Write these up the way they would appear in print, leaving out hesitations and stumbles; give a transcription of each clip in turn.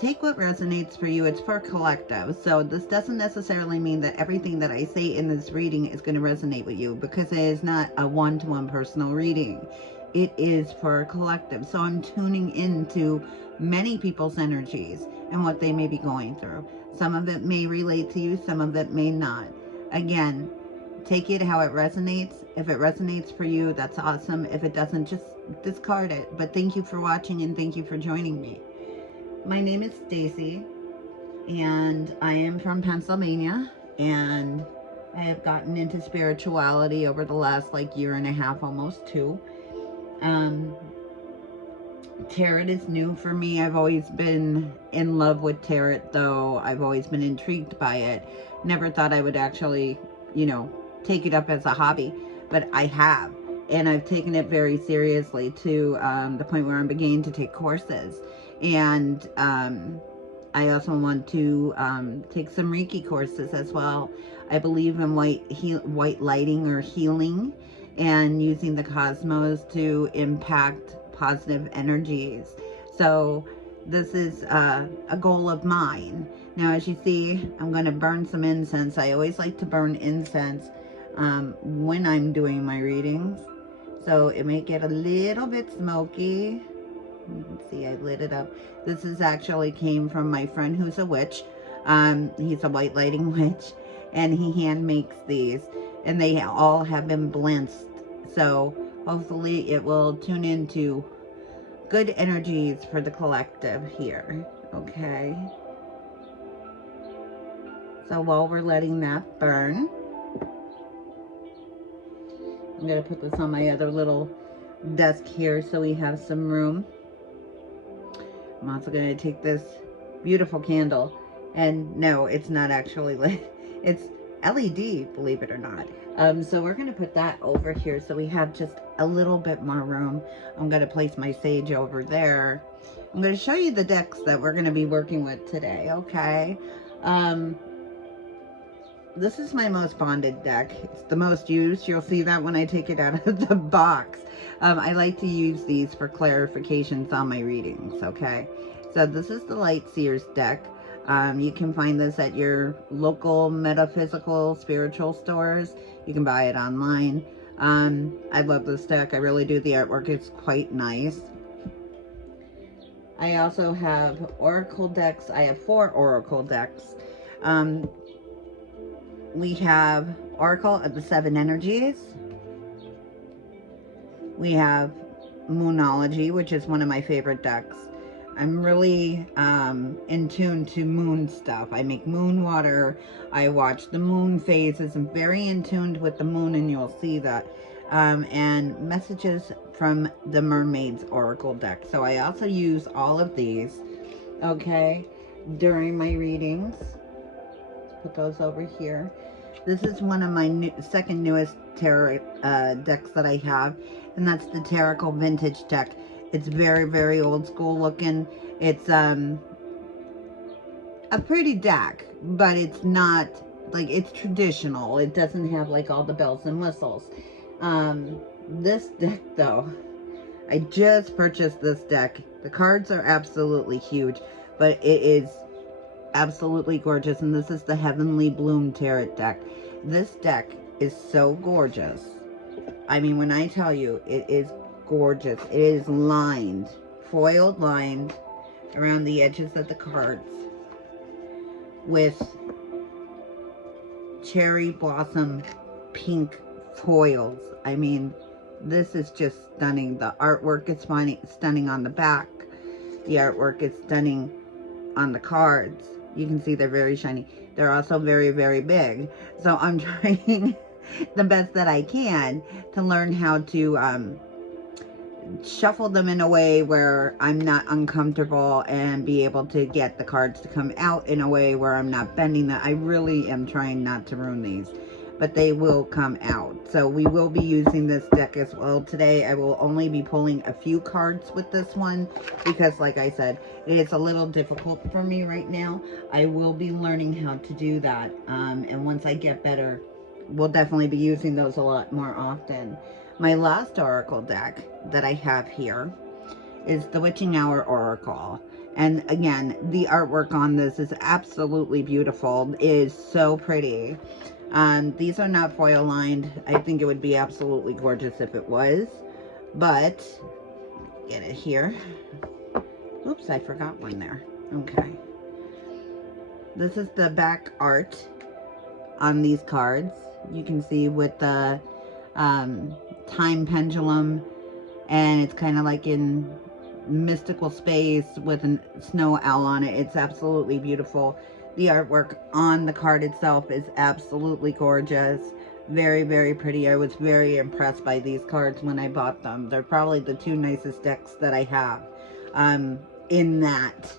take what resonates for you. It's for collective. So this doesn't necessarily mean that everything that I say in this reading is going to resonate with you, because it is not a one-to-one personal reading. It is for a collective. So I'm tuning into many people's energies and what they may be going through. Some of it may relate to you, some of it may not. Again, take it how it resonates. If it resonates for you, that's awesome. If it doesn't, just discard it. But thank you for watching, and thank you for joining me. My name is Stacey, and I am from Pennsylvania, and I have gotten into spirituality over the last like year and a half, almost two. Um, Tarot is new for me. I've always been in love with tarot, though. I've always been intrigued by it. Never thought I would actually, you know, take it up as a hobby, but I have. And I've taken it very seriously to the point where I'm beginning to take courses. And I also want to take some Reiki courses as well. I believe in white lighting or healing, and using the cosmos to impact positive energies. So this is a goal of mine. Now, as you see, I'm going to burn some incense. I always like to burn incense when I'm doing my readings. So it may get a little bit smoky. You can see I lit it up. This is actually came from my friend who's a witch. He's a white lighting witch, and he hand makes these, and they all have been blessed. So hopefully it will tune into good energies for the collective here. Okay. So while we're letting that burn, I'm going to put this on my other little desk here so we have some room. I'm also going to take this beautiful candle, and no, it's not actually lit. It's LED, believe it or not. So we're going to put that over here so we have just a little bit more room. I'm going to place my sage over there. I'm going to show you the decks that we're going to be working with today, okay? This is my most bonded deck. It's the most used. You'll see that when I take it out of the box. I like to use these for clarifications on my readings, okay? So this is the Light Seers deck. You can find this at your local metaphysical spiritual stores. You can buy it online. I love this deck. I really do. The artwork is quite nice. I also have oracle decks. I have 4 oracle decks. We have Oracle of the 7 Energies. We have Moonology, which is one of my favorite decks. I'm really in tune to moon stuff. I make moon water. I watch the moon phases. I'm very in tune with the moon, and you'll see that. And messages from the Mermaid's Oracle deck. So I also use all of these, okay, during my readings. Put those over here. This is one of my second newest tarot decks that I have, and that's the Tarot Vintage deck. It's very, very old school looking. It's a pretty deck, but it's not, like, it's traditional. It doesn't have, like, all the bells and whistles. This deck, though, I just purchased this deck. The cards are absolutely huge, but it is absolutely gorgeous, and this is the Heavenly Bloom Tarot deck. This deck is so gorgeous. I mean, when I tell you, it is gorgeous. It is lined, foiled lined around the edges of the cards with cherry blossom pink foils. I mean, this is just stunning. The artwork is stunning on the back. The artwork is stunning on the cards. You can see they're very shiny. They're also very, very big. So I'm trying the best that I can to learn how to shuffle them in a way where I'm not uncomfortable, and be able to get the cards to come out in a way where I'm not bending them. I really am trying not to ruin these, but they will come out. So we will be using this deck as well today. I will only be pulling a few cards with this one because, like I said, it is a little difficult for me right now. I will be learning how to do that. And once I get better, we'll definitely be using those a lot more often. My last oracle deck that I have here is the Witching Hour Oracle. And again, the artwork on this is absolutely beautiful. It is so pretty. These are not foil lined. I think it would be absolutely gorgeous if it was. But, get it here. Oops, I forgot one there. Okay. This is the back art on these cards. You can see with the time pendulum, and it's kind of like in mystical space with a snow owl on it. It's absolutely beautiful. The artwork on the card itself is absolutely gorgeous. Very, very pretty. I was very impressed by these cards when I bought them. They're probably the two nicest decks that I have in that,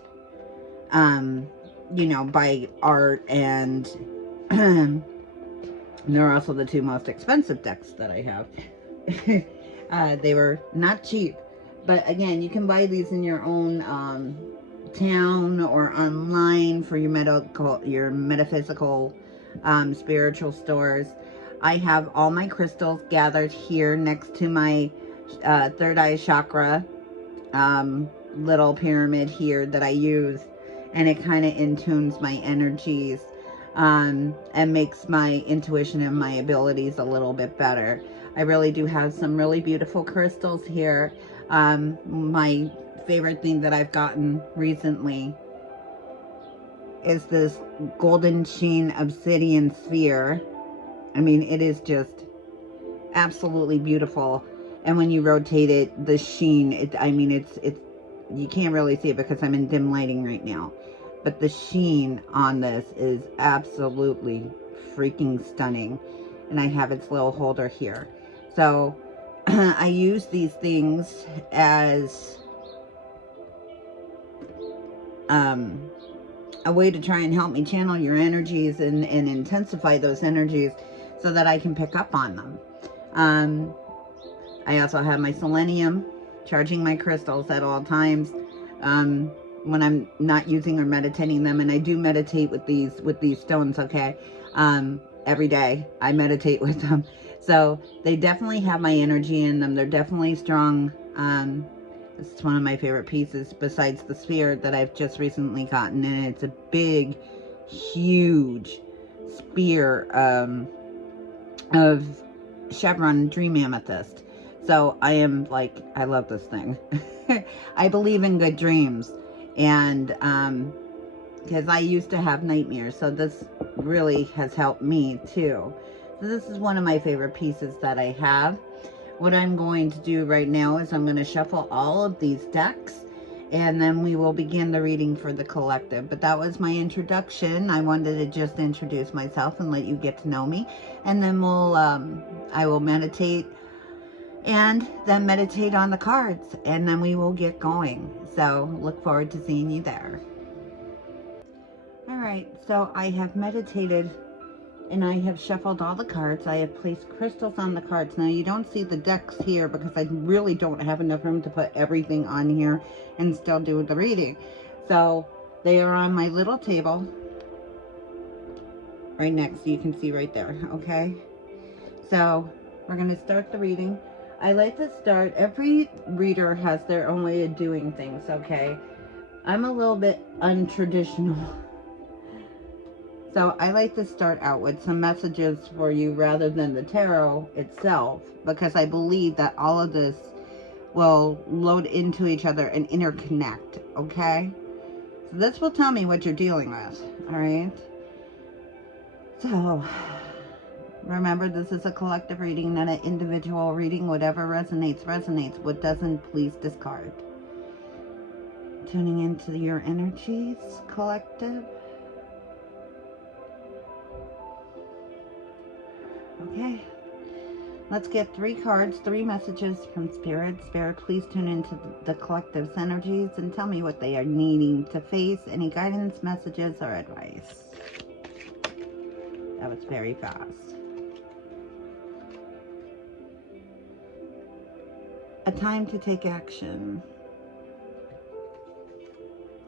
you know, by art, and they're also the two most expensive decks that I have. They were not cheap. But again, you can buy these in your own town or online for your metaphysical, spiritual stores. I have all my crystals gathered here next to my third eye chakra little pyramid here that I use, and it kind of intunes my energies and makes my intuition and my abilities a little bit better. I really do have some really beautiful crystals here. My favorite thing that I've gotten recently is this golden sheen obsidian sphere. I mean, it is just absolutely beautiful. And when you rotate it, the sheen, I mean, it's, you can't really see it because I'm in dim lighting right now. But the sheen on this is absolutely freaking stunning. And I have its little holder here. So I use these things as a way to try and help me channel your energies and intensify those energies so that I can pick up on them. I also have my selenium, charging my crystals at all times when I'm not using or meditating them. And I do meditate with these stones, okay? Every day I meditate with them. So they definitely have my energy in them. They're definitely strong. This is one of my favorite pieces besides the sphere that I've just recently gotten. And it's a big, huge spear of chevron dream amethyst. So I am like, I love this thing. I believe in good dreams. And because I used to have nightmares. So this really has helped me too. So this is one of my favorite pieces that I have. What I'm going to do right now is I'm going to shuffle all of these decks, and then we will begin the reading for the collective. But that was my introduction. I wanted to just introduce myself and let you get to know me. And then I will meditate, and then meditate on the cards, and then we will get going. So look forward to seeing you there. All right, so I have meditated and I have shuffled all the cards. I have placed crystals on the cards. Now you don't see the decks here because I really don't have enough room to put everything on here and still do the reading. So they are on my little table right next. You can see right there, okay? So we're going to start the reading. I like to start, every reader has their own way of doing things, okay? I'm a little bit untraditional. So I like to start out with some messages for you rather than the tarot itself, because I believe that all of this will load into each other and interconnect, okay? So this will tell me what you're dealing with, all right? So remember, this is a collective reading, not an individual reading. Whatever resonates, resonates. What doesn't, please discard. Tuning into your energies, collective. Okay, let's get 3 cards, 3 messages from Spirit. Spirit, please tune into the collective's energies and tell me what they are needing to face. Any guidance, messages, or advice. That was very fast. A time to take action.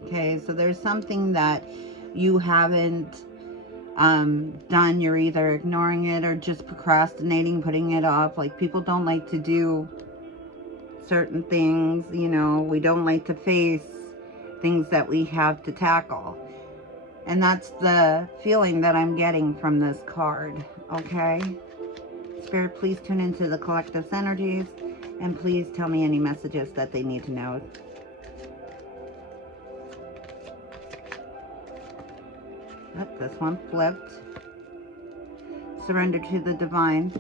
Okay, so there's something that you haven't done. You're either ignoring it or just procrastinating, putting it off. Like, people don't like to do certain things, you know. We don't like to face things that we have to tackle. And that's the feeling that I'm getting from this card, okay? Spirit, please tune into the collective's energies, and please tell me any messages that they need to know. Oh, this one flipped. Surrender to the divine.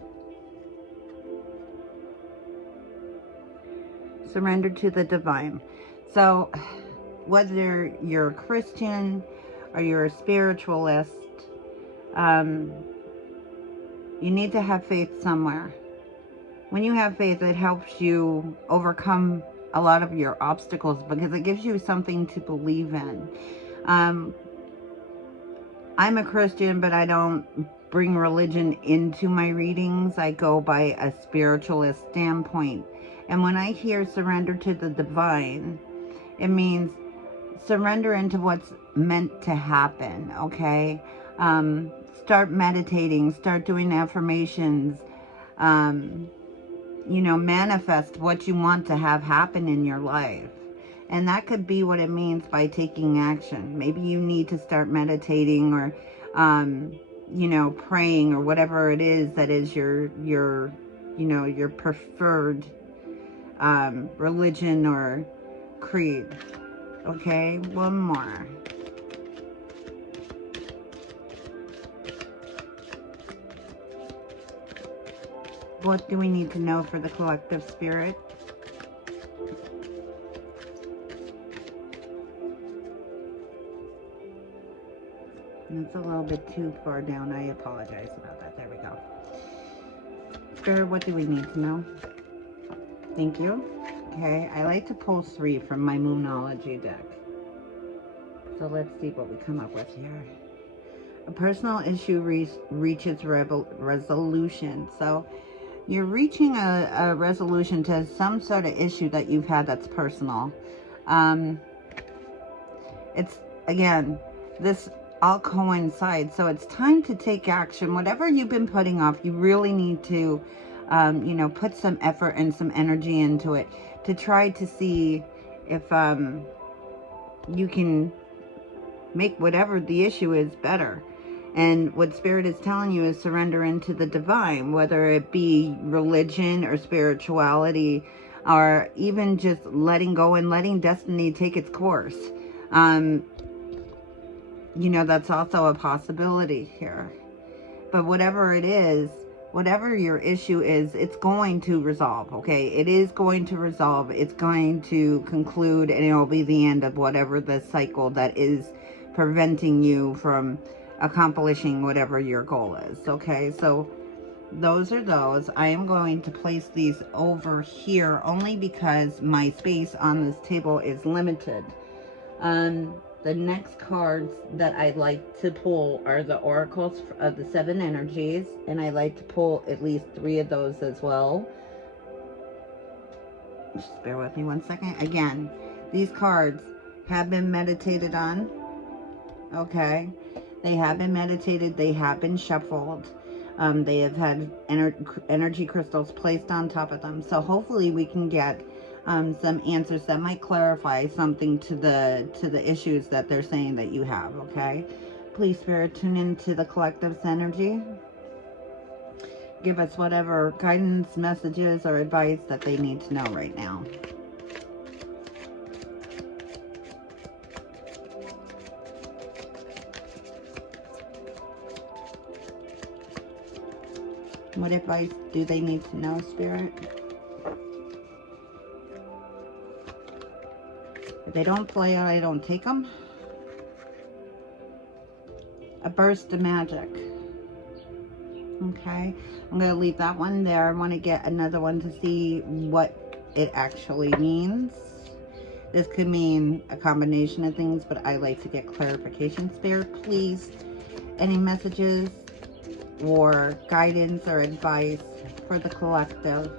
Surrender to the divine. So, whether you're a Christian or you're a spiritualist, you need to have faith somewhere. When you have faith, it helps you overcome a lot of your obstacles because it gives you something to believe in. I'm a Christian, but I don't bring religion into my readings. I go by a spiritualist standpoint. And when I hear surrender to the divine, it means surrender into what's meant to happen, okay? Start meditating, start doing affirmations, you know, manifest what you want to have happen in your life. And that could be what it means by taking action. Maybe you need to start meditating or, you know, praying or whatever it is that is your you know, your preferred religion or creed. Okay, one more. What do we need to know for the collective spirit? It's a little bit too far down. I apologize about that. There we go. Spirit, what do we need to know? Thank you. Okay, I like to pull 3 from my Moonology deck. So let's see what we come up with here. A personal issue reaches resolution. So you're reaching a resolution to some sort of issue that you've had that's personal. It's, again, this all coincides. So it's time to take action. Whatever you've been putting off, you really need to, you know, put some effort and some energy into it to try to see if you can make whatever the issue is better. And what Spirit is telling you is surrender into the divine, whether it be religion or spirituality, or even just letting go and letting destiny take its course. You know, that's also a possibility here. But whatever it is, whatever your issue is, it's going to resolve, okay? It is going to resolve. It's going to conclude, and it'll be the end of whatever the cycle that is preventing you from accomplishing whatever your goal is, okay? So those are those. I am going to place these over here only because my space on this table is limited. The next cards that I like to pull are the oracles of the 7 energies, and I like to pull at least 3 of those as well. Just bear with me one second. Again, these cards have been meditated on, okay? They have been meditated, they have been shuffled. They have had energy crystals placed on top of them. So hopefully we can get some answers that might clarify something to the issues that they're saying that you have, okay? Please, Spirit, tune into the collective's energy. Give us whatever guidance, messages, or advice that they need to know right now. What advice do they need to know, Spirit? If they don't play it, I don't take them. A burst of magic. Okay, I'm going to leave that one there. I want to get another one to see what it actually means. This could mean a combination of things, but I like to get clarification. Spirit, please, any messages or guidance or advice for the collective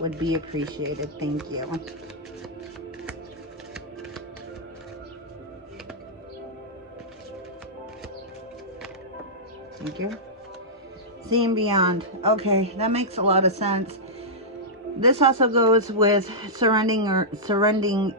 would be appreciated. Thank you. Thank you. Seeing beyond. Okay, that makes a lot of sense. This also goes with surrendering,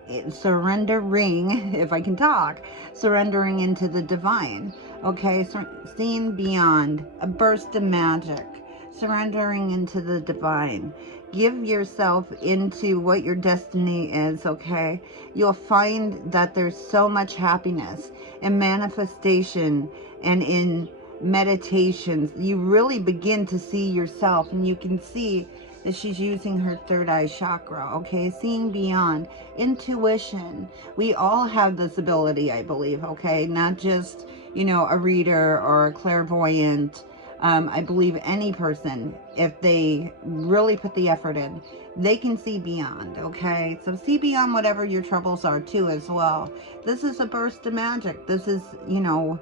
if I can talk, surrendering into the divine. Okay, seeing beyond, a burst of magic, surrendering into the divine. Give yourself into what your destiny is, okay? You'll find that there's so much happiness and manifestation and in meditations. You really begin to see yourself, and you can see that she's using her third eye chakra, okay? Seeing beyond, intuition. We all have this ability, I believe, okay? Not just, you know, a reader or a clairvoyant. I believe any person, if they really put the effort in, they can see beyond, okay? So see beyond whatever your troubles are too as well. This is a burst of magic. This is, you know,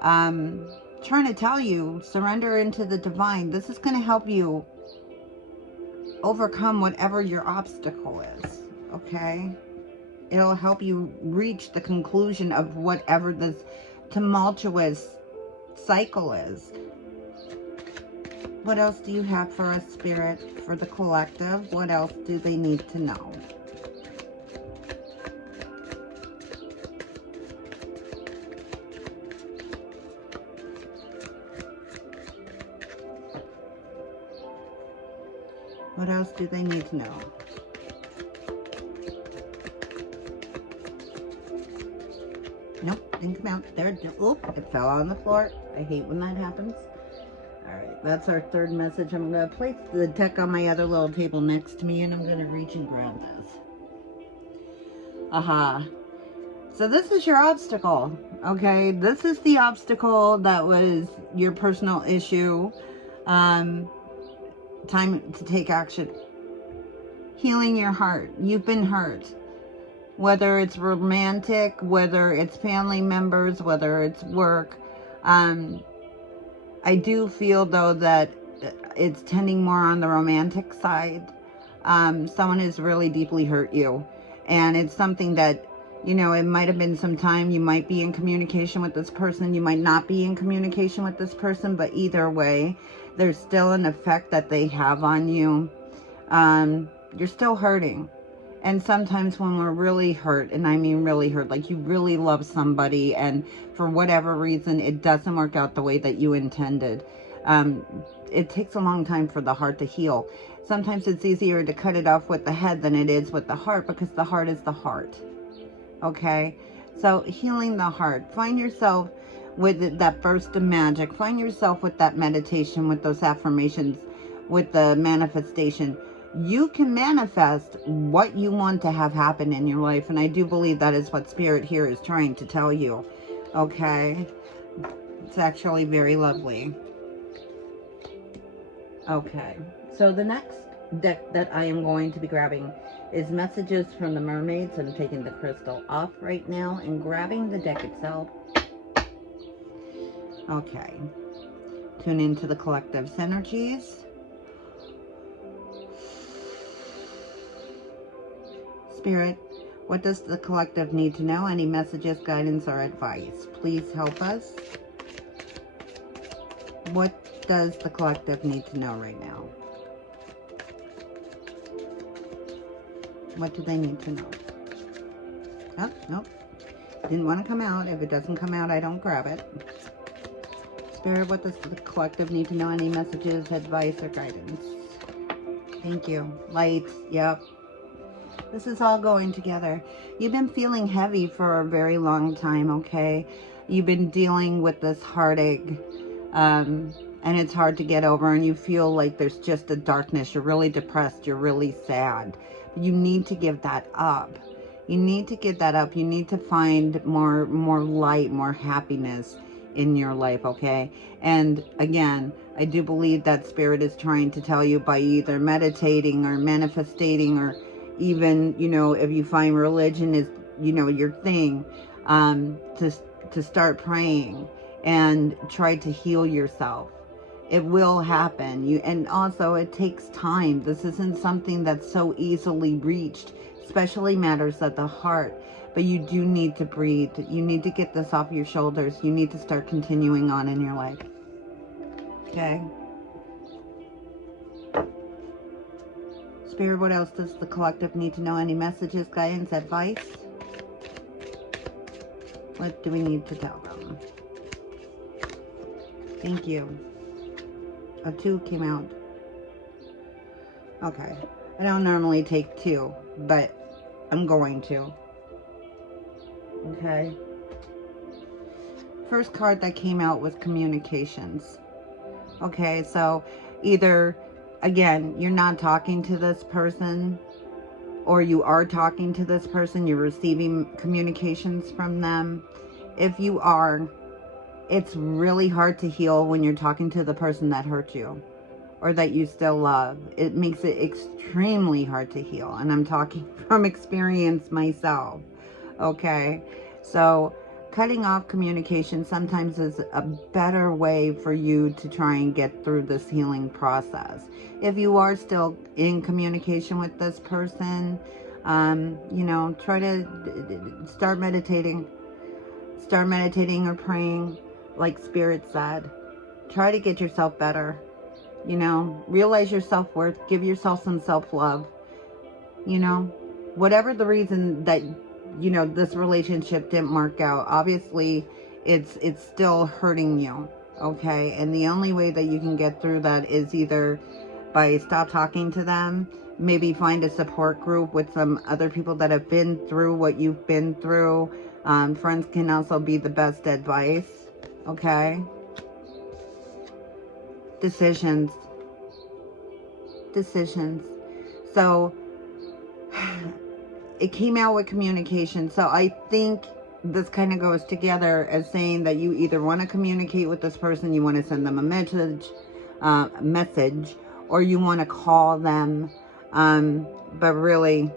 trying to tell you, surrender into the divine. This is going to help you overcome whatever your obstacle is, okay? It'll help you reach the conclusion of whatever this tumultuous cycle is. What else do you have for us, Spirit, for the collective? What else do they need to know? What else do they need to know? Nope, didn't come out. There, oop, it fell on the floor. I hate when that happens. Alright, that's our third message. I'm going to place the deck on my other little table next to me, and I'm going to reach and grab this. Aha. So this is your obstacle, okay? This is the obstacle that was your personal issue. Time to take action. Healing your heart. You've been hurt. Whether it's romantic, whether it's family members, whether it's work. I do feel, though, that it's tending more on the romantic side. Someone has really deeply hurt you. And it's something that, you know, it might have been some time. You might be in communication with this person. You might not be in communication with this person. But either way, there's still an effect that they have on you. You're still hurting. And sometimes when we're really hurt, and I mean really hurt, like you really love somebody and for whatever reason it doesn't work out the way that you intended, it takes a long time for the heart to heal. Sometimes it's easier to cut it off with the head than it is with the heart, because the heart is the heart. Okay? So healing the heart. Find yourself with that burst of magic. Find yourself with that meditation, with those affirmations, with the manifestation. You can manifest what you want to have happen in your life. And I do believe that is what Spirit here is trying to tell you. Okay? It's actually very lovely. Okay. So the next deck that I am going to be grabbing is Messages from the Mermaids. I'm taking the crystal off right now and grabbing the deck itself. Okay. Tune into the collective's energies. Spirit, what does the collective need to know? Any messages, guidance, or advice? Please help us. What does the collective need to know right now? What do they need to know? Oh, nope. Didn't want to come out. If it doesn't come out, I don't grab it. Spirit, what does the collective need to know? Any messages, advice, or guidance? Thank you. Lights, yep. This is all going together. You've been feeling heavy for a very long time, okay? You've been dealing with this heartache, and it's hard to get over, and you feel like there's just a darkness. You're really depressed. You're really sad. You need to give that up. You need to give that up. You need to find more light, more happiness in your life, okay? And again, I do believe that Spirit is trying to tell you by either meditating or manifesting, or even, you know, if you find religion is, you know, your thing, to start praying and try to heal yourself. It will happen. And also it takes time. This isn't something that's so easily reached, especially matters of the heart. But you do need to breathe. You need to get this off your shoulders. You need to start continuing on in your life. Okay? Spirit, what else does the collective need to know? Any messages, guidance, advice? What do we need to tell them? Thank you. A 2 came out. Okay. I don't normally take 2, but I'm going to. Okay. First card that came out was communications. Okay, so either, again, you're not talking to this person, or you are talking to this person, you're receiving communications from them. If you are, it's really hard to heal when you're talking to the person that hurt you or that you still love. It makes it extremely hard to heal. And I'm talking from experience myself. Okay, so cutting off communication sometimes is a better way for you to try and get through this healing process. If you are still in communication with this person, you know, try to start meditating or praying, like Spirit said. Try to get yourself better. You know, realize your self-worth, give yourself some self-love. You know, whatever the reason that, you know, this relationship didn't work out, obviously it's still hurting you, okay? And the only way that you can get through that is either by stop talking to them, maybe find a support group with some other people that have been through what you've been through. Friends can also be the best advice, okay? Decisions. So it came out with communication. So I think this kind of goes together as saying that you either want to communicate with this person, you want to send them a message, or you want to call them. But really,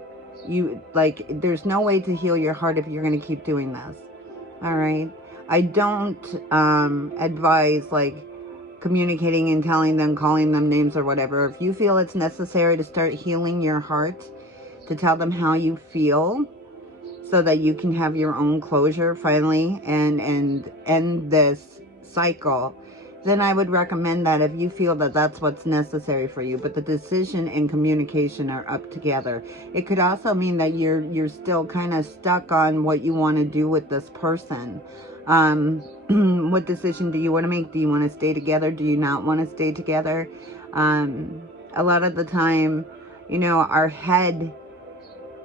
there's no way to heal your heart if you're going to keep doing this. All right. I don't advise communicating and telling them, calling them names or whatever. If you feel it's necessary to start healing your heart, to tell them how you feel so that you can have your own closure finally and end this cycle, then I would recommend that if you feel that that's what's necessary for you. But the decision and communication are up together. It could also mean that you're still kind of stuck on what you want to do with this person. What decision do you want to make? Do you want to stay together? Do you not want to stay together? A lot of the time, you know, our head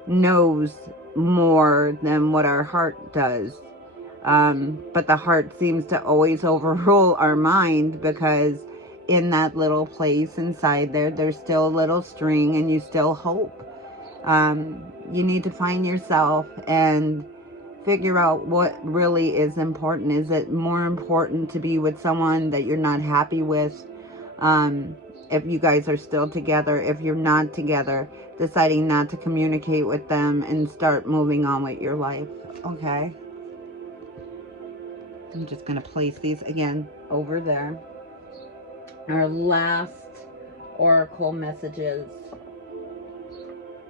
knows more than what our heart does. But the heart seems to always overrule our mind, because in that little place inside there's still a little string and you still hope. You need to find yourself and figure out what really is important. Is it more important to be with someone that you're not happy with? If you guys are still together, if you're not together, deciding not to communicate with them and start moving on with your life. Okay. I'm just going to place these again over there. Our last oracle messages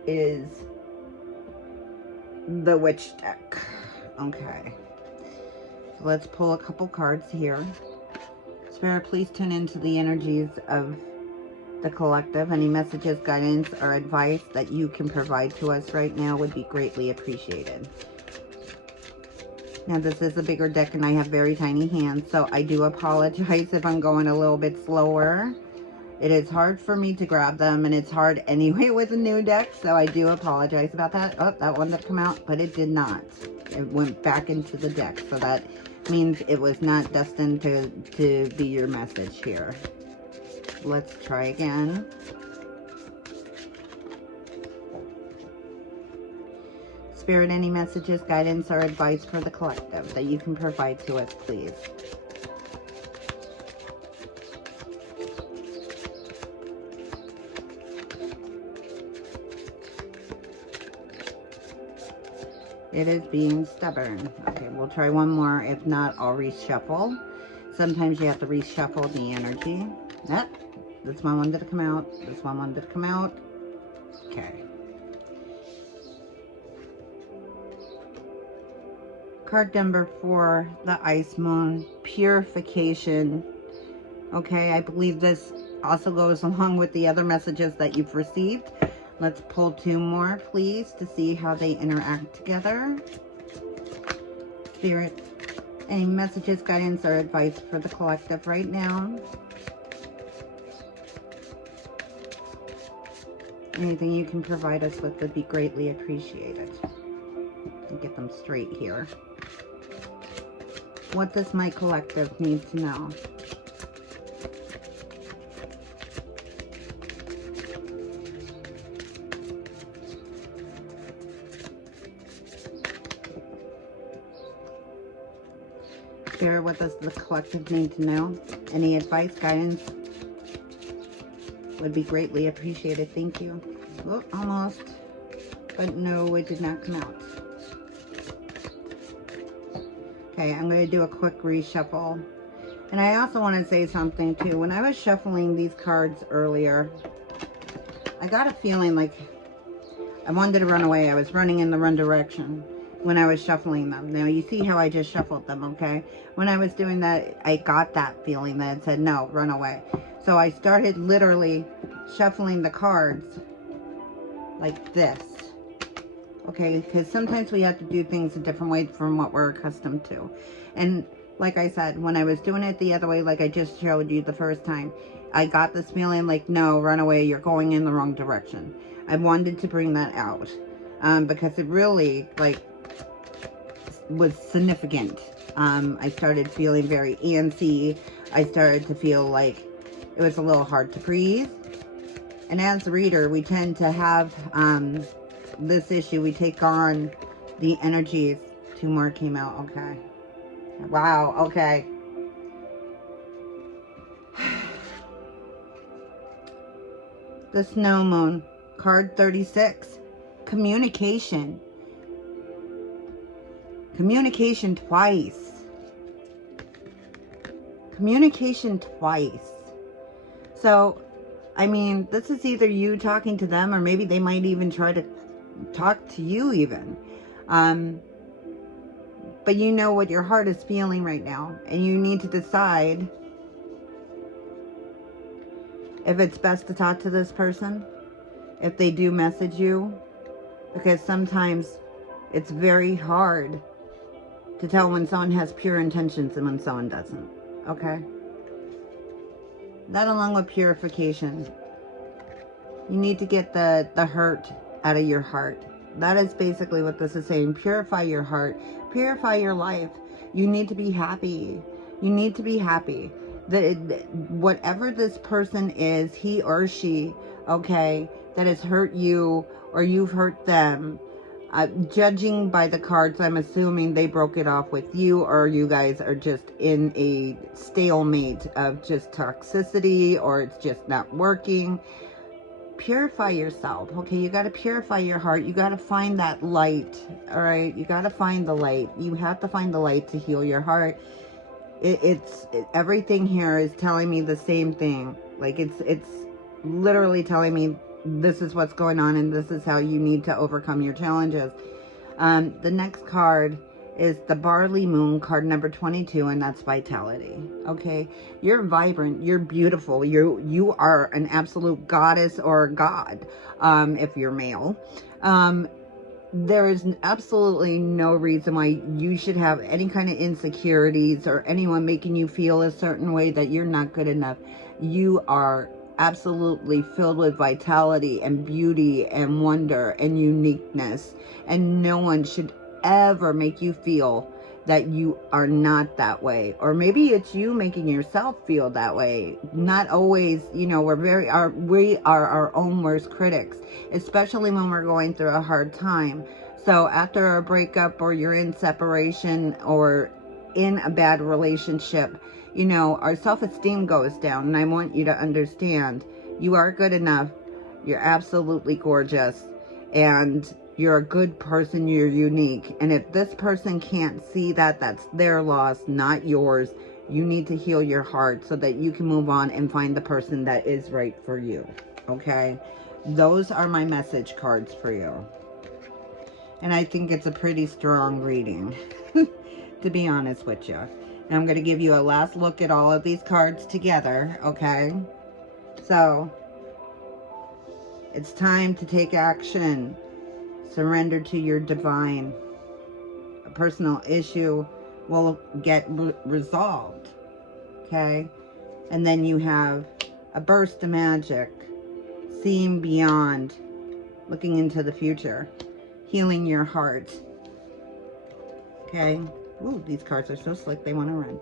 is the Witch deck. Okay. So let's pull a couple cards here. Spirit, please tune into the energies of the collective. Any messages, guidance, or advice that you can provide to us right now would be greatly appreciated. Now, this is a bigger deck and I have very tiny hands, so I do apologize if I'm going a little bit slower. It is hard for me to grab them, and it's hard anyway with a new deck, so I do apologize about that. Oh, that one did come out, but it did not. It went back into the deck, so that means it was not destined to be your message here. Let's try again. Spirit, any messages, guidance, or advice for the collective that you can provide to us, please. It is being stubborn. Okay, we'll try one more. If not, I'll reshuffle. Sometimes you have to reshuffle the energy. Yep, this one wanted to come out. This one wanted to come out. Okay. Card number 4, the Ice Moon, purification. Okay, I believe this also goes along with the other messages that you've received. Let's pull 2 more, please, to see how they interact together. Spirit, any messages, guidance, or advice for the collective right now? Anything you can provide us with would be greatly appreciated. I'll get them straight here. What does my collective need to know? Spirit, what does the collective need to know? Any advice, guidance would be greatly appreciated. Thank you. Oh, almost. But no, it did not come out. Okay, I'm going to do a quick reshuffle. And I also want to say something too. When I was shuffling these cards earlier, I got a feeling like I wanted to run away. I was running in the wrong direction when I was shuffling them. Now, you see how I just shuffled them, okay? When I was doing that, I got that feeling that it said, no, run away. So I started literally shuffling the cards like this. Okay, because sometimes we have to do things a different way from what we're accustomed to. And like I said, when I was doing it the other way, like I just showed you the first time, I got this feeling like, no, run away, you're going in the wrong direction. I wanted to bring that out because it really, like, was significant. I started feeling very antsy. I started to feel like it was a little hard to breathe. And as a reader, we tend to have this issue. We take on the energies. 2 more came out. Okay. Wow. Okay. The Snow Moon. Card 36. Communication. Communication twice. Communication twice. So, I mean, this is either you talking to them, or maybe they might even try to talk to you even. But you know what your heart is feeling right now, and you need to decide if it's best to talk to this person, if they do message you, because sometimes it's very hard to tell when someone has pure intentions and when someone doesn't, okay? That along with purification. You need to get the hurt out of your heart. That is basically what this is saying. Purify your heart. Purify your life. You need to be happy. You need to be happy. Whatever this person is, he or she, okay, that has hurt you or you've hurt them, judging by the cards, I'm assuming they broke it off with you, or you guys are just in a stalemate of just toxicity, or it's just not working. Purify yourself, okay? You got to purify your heart. You got to find that light, all right? You got to find the light. You have to find the light to heal your heart. Everything here is telling me the same thing. Like, it's literally telling me this is what's going on and this is how you need to overcome your challenges. The next card is the Barley Moon, card number 22, and that's vitality. Okay, you're vibrant, you're beautiful, you are an absolute goddess or god, if you're male. There is absolutely no reason why you should have any kind of insecurities or anyone making you feel a certain way that you're not good enough. You are absolutely filled with vitality and beauty and wonder and uniqueness, and no one should ever make you feel that you are not that way. Or maybe it's you making yourself feel that way. Not always, you know, we are our own worst critics, especially when we're going through a hard time. So after a breakup, or you're in separation, or in a bad relationship, you know, our self-esteem goes down. And I want you to understand, you are good enough. You're absolutely gorgeous. And you're a good person. You're unique. And if this person can't see that, that's their loss, not yours. You need to heal your heart so that you can move on and find the person that is right for you. Okay? Those are my message cards for you. And I think it's a pretty strong reading, to be honest with you. And I'm going to give you a last look at all of these cards together, okay? So, It's time to take action. Surrender to your divine. A personal issue will get resolved. Okay? And then you have a burst of magic. Seeing beyond. Looking into the future. Healing your heart. Okay? Ooh, these cards are so slick, they want to run.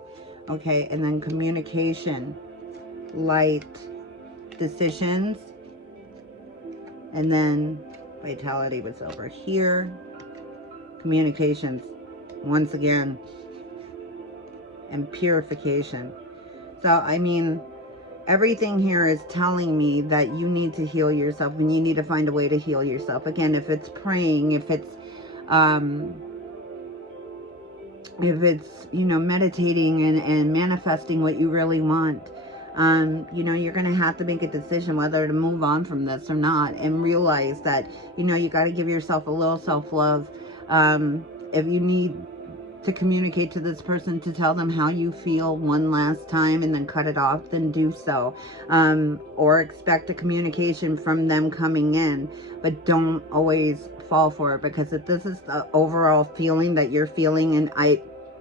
Okay, and then communication. Light. Decisions. And then vitality was over here. Communications, once again. And purification. So, I mean, everything here is telling me that you need to heal yourself and you need to find a way to heal yourself. Again, if it's praying, if it's, you know, meditating and manifesting what you really want, you know, you're going to have to make a decision whether to move on from this or not, and realize that, you know, you got to give yourself a little self-love. If you need to communicate to this person to tell them how you feel one last time and then cut it off, then do so. Or expect a communication from them coming in, but don't always fall for it, because if this is the overall feeling that you're feeling, and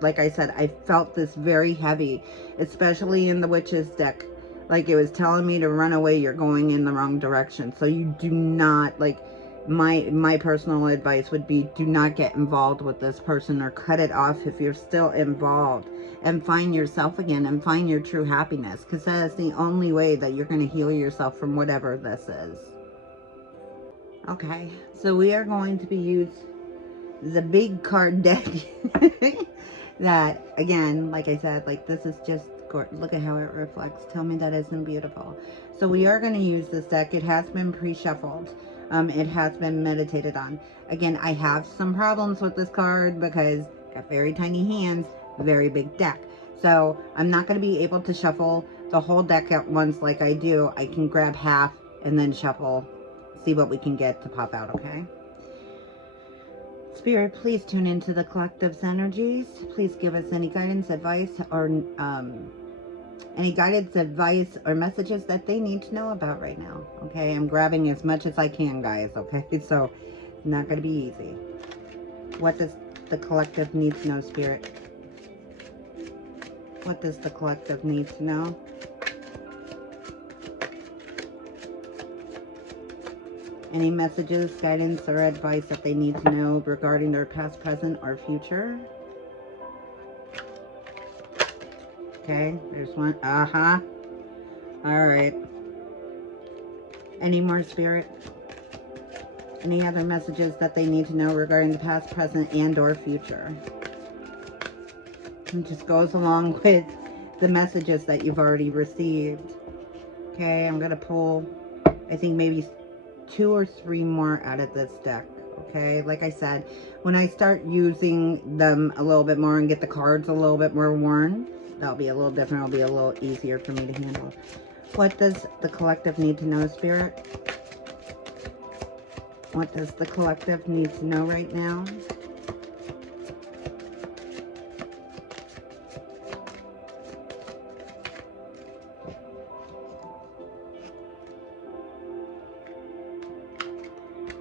like I said, I felt this very heavy, especially in the Witch's deck. Like, it was telling me to run away, you're going in the wrong direction. So you do not, like, my personal advice would be, do not get involved with this person, or cut it off if you're still involved, and find yourself again and find your true happiness, because that is the only way that you're going to heal yourself from whatever this is. Okay, so we are going to be using the big card deck. That, again, like I said, like, this is just, look at how it reflects. Tell me that isn't beautiful. So we are going to use this deck. It has been pre-shuffled. It has been meditated on. Again, I have some problems with this card because got very tiny hands, very big deck. So I'm not going to be able to shuffle the whole deck at once like I do. I can grab half and then shuffle, see what we can get to pop out, okay? Spirit, please tune into the collective's energies. Please give us any guidance, advice, or messages that they need to know about right now. Okay, I'm grabbing as much as I can, guys. Okay, so it's not going to be easy. What does the collective need to know, Spirit? What does the collective need to know? Any messages, guidance, or advice that they need to know regarding their past, present, or future? Okay, there's one. All right. Any more, Spirit? Any other messages that they need to know regarding the past, present, and or future? It just goes along with the messages that you've already received. Okay, I'm going to pull, I think, maybe 2 or 3 more out of this deck. Okay, like I said, when I start using them a little bit more and get the cards a little bit more worn, that'll be a little different. It'll be a little easier for me to handle. What does the collective need to know, Spirit? What does the collective need to know right now?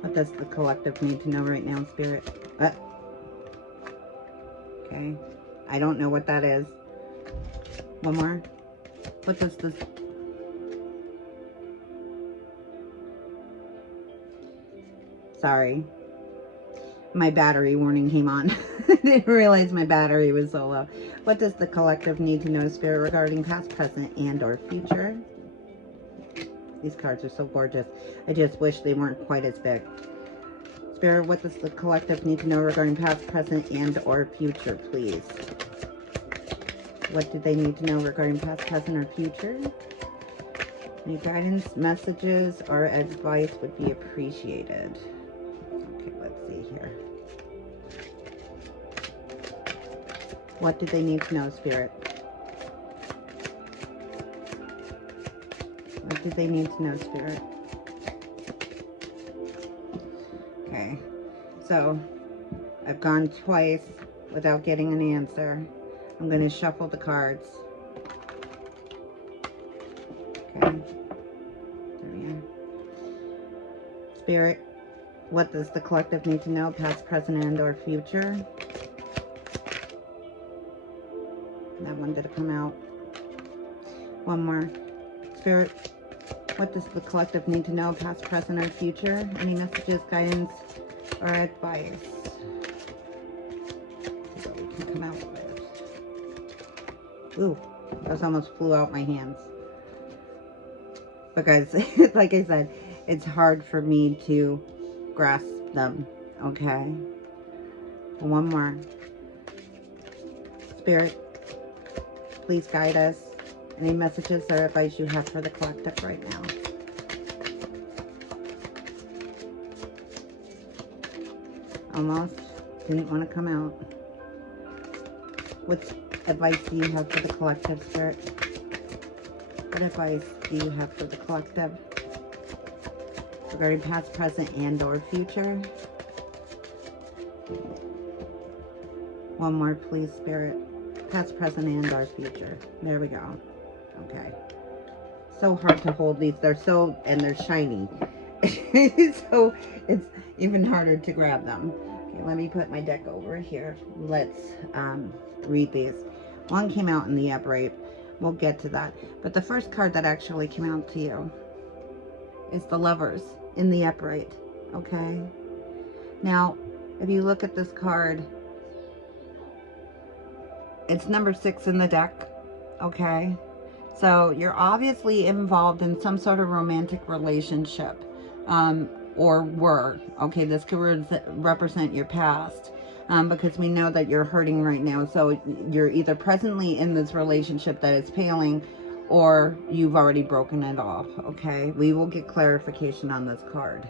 What does the collective need to know right now, Spirit? Okay. I don't know what that is. One more. What does this... Sorry. My battery warning came on. I didn't realize my battery was so low. What does the collective need to know, Spirit, regarding past, present, and or future? These cards are so gorgeous. I just wish they weren't quite as big. Spirit, what does the collective need to know regarding past, present, and or future, please? What do they need to know regarding past, present, or future? Any guidance, messages, or advice would be appreciated. Okay, let's see here. What do they need to know, Spirit? What do they need to know, Spirit? Okay, so I've gone twice without getting an answer. I'm going to shuffle the cards. Okay, there we are. Spirit, what does the collective need to know, past, present, and or future? That one did come out. One more. Spirit, what does the collective need to know, past, present, or future? Any messages, guidance, or advice? So we can come out first. Ooh, those almost flew out my hands. Because, like I said, it's hard for me to grasp them, okay? One more. Spirit, please guide us. Any messages or advice you have for the collective right now? Almost didn't want to come out. What advice do you have for the collective, Spirit? What advice do you have for the collective regarding past, present, and or future? One more, please, Spirit. Past, present, and or future. There we go. Okay. So hard to hold these. They're so, and they're shiny. So it's even harder to grab them. Okay, let me put my deck over here. Let's read these. One came out in the upright. We'll get to that. But the first card that actually came out to you is the Lovers in the upright. Okay. Now, if you look at this card, it's number 6 in the deck. Okay. So you're obviously involved in some sort of romantic relationship, or were. Okay, this could represent your past, because we know that you're hurting right now. So you're either presently in this relationship that is failing, or you've already broken it off. Okay, we will get clarification on this card.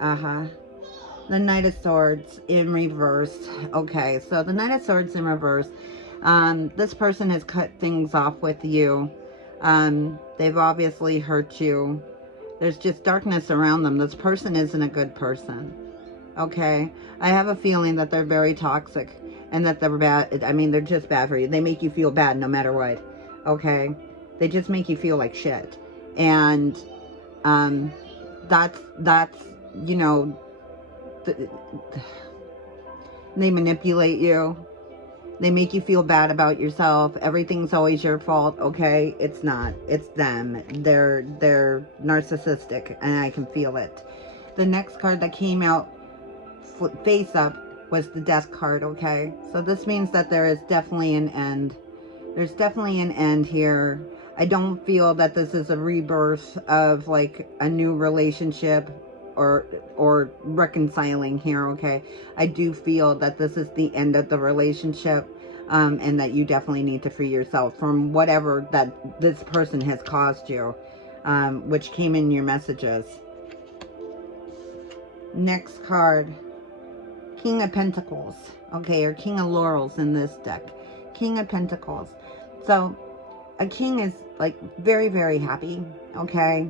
The Knight of Swords in reverse. Okay, so the Knight of Swords in reverse. This person has cut things off with you. They've obviously hurt you. There's just darkness around them. This person isn't a good person. Okay? I have a feeling that they're very toxic and that they're bad. I mean, they're just bad for you. They make you feel bad no matter what. Okay? They just make you feel like shit. And that's you know, they manipulate you. They make you feel bad about yourself. Everything's always your fault. Okay, it's not. It's them. They're narcissistic, and I can feel it. The next card that came out face up was the Death card. Okay, so this means that there is definitely an end. There's definitely an end here. I don't feel that this is a rebirth of like a new relationship or reconciling here. Okay, I do feel that this is the end of the relationship, and that you definitely need to free yourself from whatever that this person has caused you, which came in your messages. Next card, King of Pentacles. Okay, or King of Laurels in this deck. King of Pentacles. So a king is like very, very happy. Okay.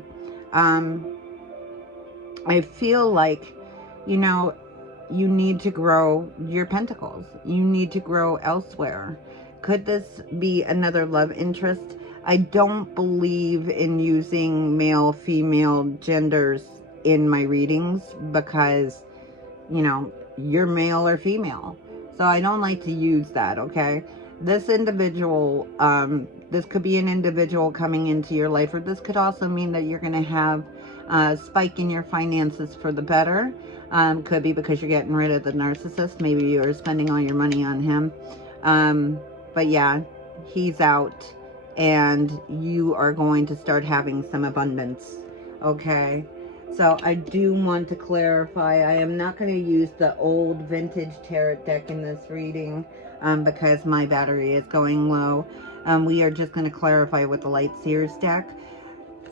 I feel like, you know, you need to grow your pentacles. You need to grow elsewhere. Could this be another love interest? I don't believe in using male, female genders in my readings because, you know, you're male or female. So I don't like to use that, okay? This individual, this could be an individual coming into your life, or this could also mean that you're going to have a spike in your finances for the better. Could be because you're getting rid of the narcissist. Maybe you're spending all your money on him. But yeah, he's out and you are going to start having some abundance. Okay. So I do want to clarify, I am not going to use the old vintage tarot deck in this reading because my battery is going low. We are just going to clarify with the Light Seers deck.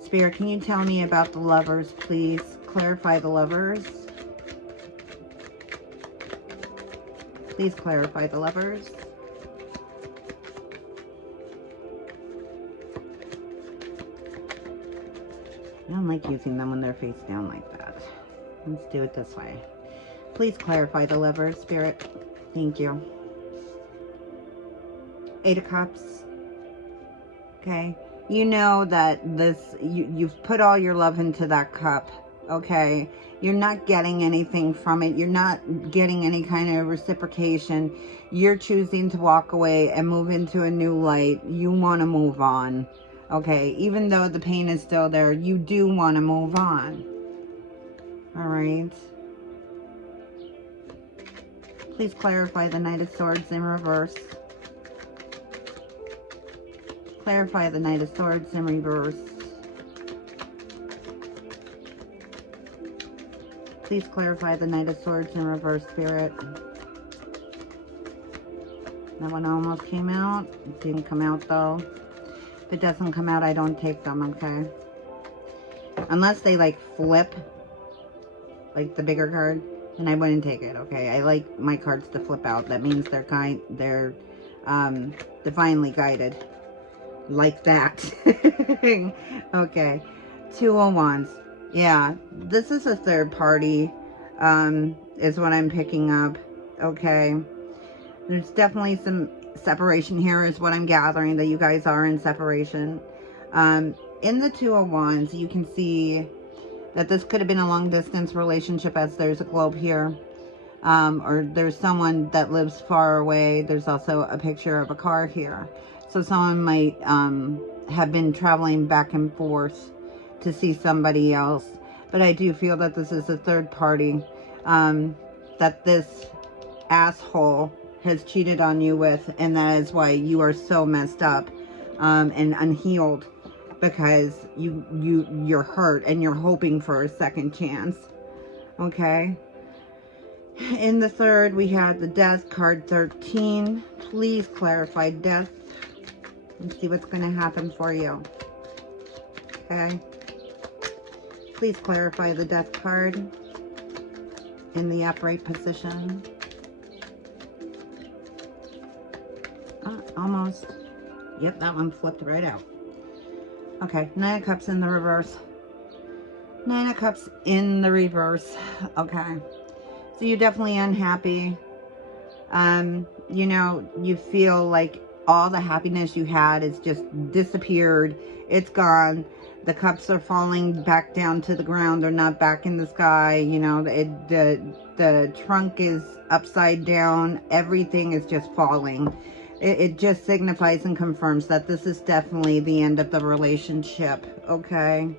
Spirit, can you tell me about the Lovers, please? Clarify the Lovers. Please clarify the Lovers. I don't like using them when they're face down like that. Let's do it this way. Please clarify the Lovers, Spirit. Thank you. 8 of Cups. Okay. You know that you've put all your love into that cup, okay? You're not getting anything from it. You're not getting any kind of reciprocation. You're choosing to walk away and move into a new light. You want to move on, okay? Even though the pain is still there, you do want to move on, all right? Please clarify the Knight of Swords in reverse. Clarify the Knight of Swords in reverse. Please clarify the Knight of Swords in reverse, Spirit. That one almost came out. It didn't come out though. If it doesn't come out, I don't take them, okay? Unless they like flip, like the bigger card, then I wouldn't take it, okay? I like my cards to flip out. That means they're divinely guided. Like that. Okay. Two of Wands. Yeah, this is a third party, is what I'm picking up. Okay. There's definitely some separation here is what I'm gathering, that you guys are in separation. In the Two of Wands, you can see that this could have been a long distance relationship, as there's a globe here. Or there's someone that lives far away. There's also a picture of a car here. So someone might have been traveling back and forth to see somebody else. But I do feel that this is a third party that this asshole has cheated on you with. And that is why you are so messed up and unhealed. Because you're hurt and you're hoping for a second chance. Okay. In the third, we had the Death card 13. Please clarify death. Let's see what's going to happen for you. Okay. Please clarify the Death card in the upright position. Oh, almost. Yep, that one flipped right out. Okay, Nine of Cups in the reverse. Nine of Cups in the reverse. Okay. So you're definitely unhappy. You know, you feel like all the happiness you had is just disappeared. It's gone. The cups are falling back down to the ground. They're not back in the sky. You know, the trunk is upside down. Everything is just falling. It just signifies and confirms that this is definitely the end of the relationship. Okay.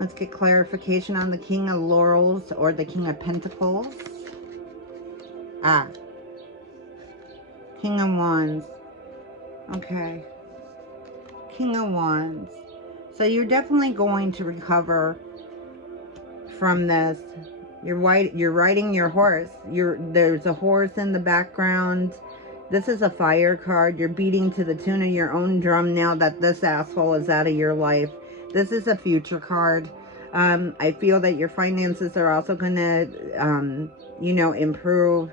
Let's get clarification on the King of Laurels or the King of Pentacles. Ah. King of Wands. Okay. King of Wands. So you're definitely going to recover from this. You're riding your horse. There's a horse in the background. This is a fire card. You're beating to the tune of your own drum now that this asshole is out of your life. This is a future card. I feel that your finances are also going to, you know, improve.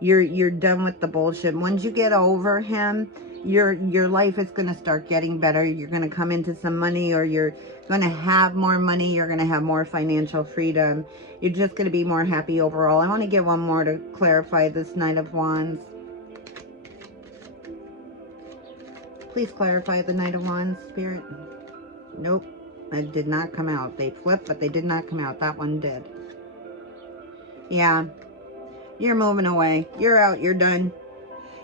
You're done with the bullshit. Once you get over him, your life is going to start getting better. You're going to come into some money, or you're going to have more money. You're going to have more financial freedom. You're just going to be more happy overall. I want to get one more to clarify this Knight of Wands. Please clarify the Knight of Wands, Spirit. Nope. That did not come out. They flipped, but they did not come out. That one did. Yeah. You're moving away. You're out. You're done.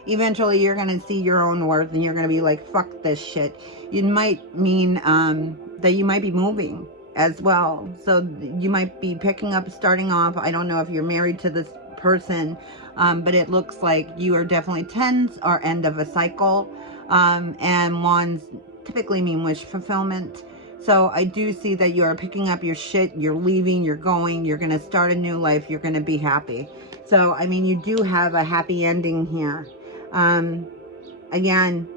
Eventually, you're going to see your own worth, and you're going to be like, fuck this shit. It might mean that you might be moving as well. So you might be picking up, starting off. I don't know if you're married to this person, but it looks like you are definitely tens or end of a cycle. And wands typically mean wish fulfillment. So I do see that you are picking up your shit, you're leaving, you're going, you're going to start a new life, you're going to be happy. So, I mean, you do have a happy ending here. Again,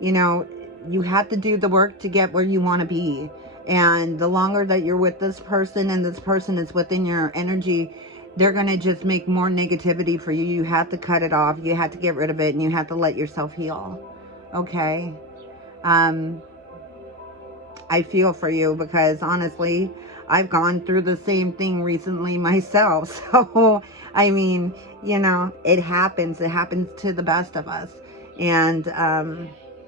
you know, you have to do the work to get where you want to be. And the longer that you're with this person and this person is within your energy, they're going to just make more negativity for you. You have to cut it off. You have to get rid of it, and you have to let yourself heal. Okay? I feel for you, because honestly, I've gone through the same thing recently myself. So, I mean, you know, it happens. It happens to the best of us. And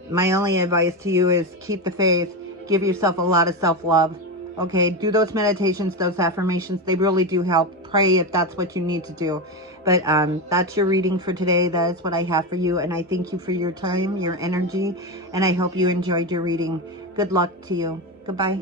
my only advice to you is keep the faith. Give yourself a lot of self-love. Okay, do those meditations, those affirmations. They really do help. Pray if that's what you need to do. But that's your reading for today. That is what I have for you. And I thank you for your time, your energy. And I hope you enjoyed your reading. Good luck to you. Goodbye.